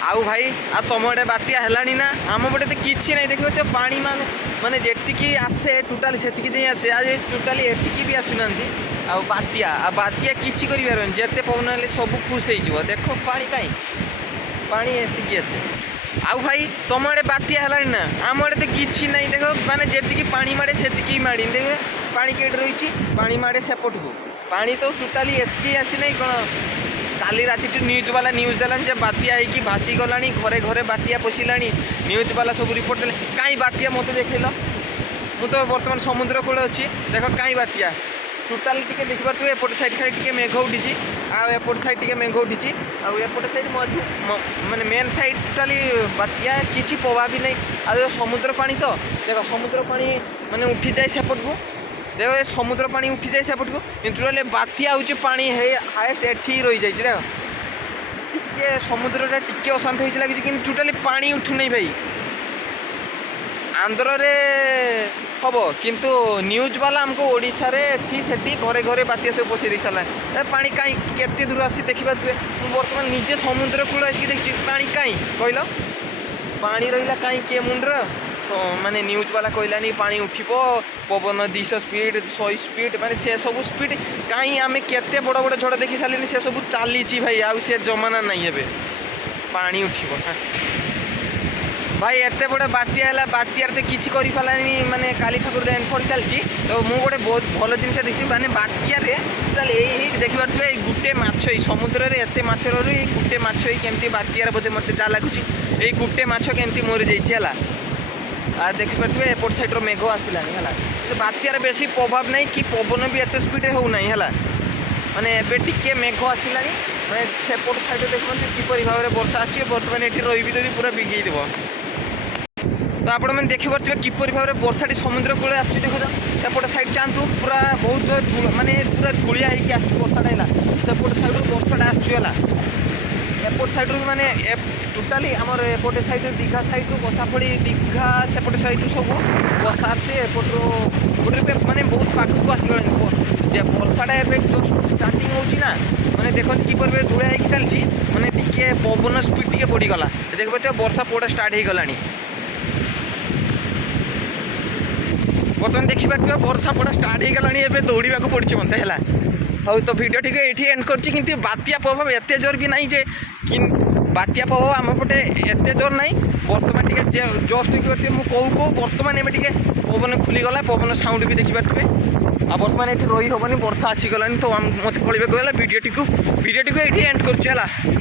आउ भाई आ तुम आड़े बात्या है ना आम पटे तो किसी ना देख तो पा माने जी आसे टोटाल से आसे आज टोटाली एतिकी भी आसुना आ बात्या किसी कर जिते पवन हेल्ले सब खुश हो देख पा कहीं पा एतिकी आसे आउ भाई तुम आड़े बात्या है ना आम आड़े तो किसी ना देख माने जी पा माड़े से माड़ी देख पा कई रही पा माड़े सेपट को पा तो टोटाली एतिकी आसी ना कौन काली राति न्यूज वाला न्यूज देलान जे बात्या है भासी गला घरे घरे बात्या पशिला न्यूज वाला सब रिपोर्ट देले कहीं बात्या मत देखेल मुझे तो बर्तमान समुद्र कूल अच्छी देख कहीं बात्या टोटाल टी देखी पारे एपट साइड खाली टी मेघ उठी आएपट साइड टी मेघ उठी आउट साइड माने मेन साइड टोटाली बात्या किसी प्रभाव भी नहीं आ समुद्र पानी तो देख समुद्र पानी माने उठी जाए सेपट को देख समुद्र पानी उठी जाए सेपट को टोटाली बात्या हूँ पानी है हाएस्ट एठी रही जाए देख टे समुद्र टे अशांत हो लगी कि टोटाली पानी उठू नहीं भाई आंध्र रे हम किंतु न्यूज वाला आमको ओडिशा रे एठी सेठी घरे घरे बात्या सब पशे दे सारा पानी कहीं केते दूर आसी देखी पारे बर्तमान निजे समुद्र कूल आसिक देखी पानी कहीं कहल पानी रहा कहीं किए मुंडर माने न्यूज वाला कहलानी पानी उठिब पवन 200 स्पीड 100 स्पीड माने से सब स्पीड कहीं आम केते बड़ बड़ झड़ देखी सारे से सब चली भाई आउ से जमाना नहीं है पानी उठिब भाई एत बड़े बात्या है बात्यार तो किसी कर माने काली ठाकुर रेनफल चलती तो मुझे गोटे बहुत भल जिन देखी माने बात्यार टोटाल यही देखिपे गोटे माछ समुद्र में एत माछ रही गोटे माछ केमती बात्यार बोधे मत जहाँ लगुच ये गोटे माछ केमती मरी जाइए आ देखिपे एपट साइड मेघ आसला बात्यार बेसी प्रभाव नहीं कि पवन भी एत स्पीड होना है माने एबे टिके मेघ आसला मैं सेपट साइड देखते किपर भाव में वर्षा आस बर्तमान ये रही जब पूरा बिगेदेव तो आप देखिपे किपर भाव में वर्षाटी समुद्र कूल आस देखो सेपट साइड चाहतु पूरा बहुत माने पूरा धूलिया होगी वर्षाटा है सेपट साइड वर्षाटा आसला एपट साइड माने टोटाली आमर एपटे साइड दीघा साइड बसाफड़ी दीघा सेपट साइड सब बसा आसे एपटे माने बहुत पाखक आसगला वर्षाटा एवं जस्ट स्टार्टिंग होना मैंने देखते किपर धूलिया होगी चलती मैंने टी पवन स्पीड टी बढ़ीगला देख पारे वर्षा पड़ा स्टार्ट हो गला बर्तमान देखिपे वर्षा पड़ा स्टार्ट हो गला दौड़ा पड़ी मत है हाँ तो भिडियो टी ये एंड कर बात्या प्रभाव एत जोर भी नहीं जे कि बात्या प्रभाव आम पटे एत जोर नहीं बर्तमान टे जस्ट देखिए मुझे कहूँ बर्तमान एवं टे पवन खुलीगला पवन साउंड भी देखिपे आ बर्तमान ये रही हेनी वर्षा आसीगलानी तो मत पड़े कहला भिडियो टी ये एंड कर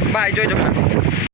बाय जय जगन्नाथ।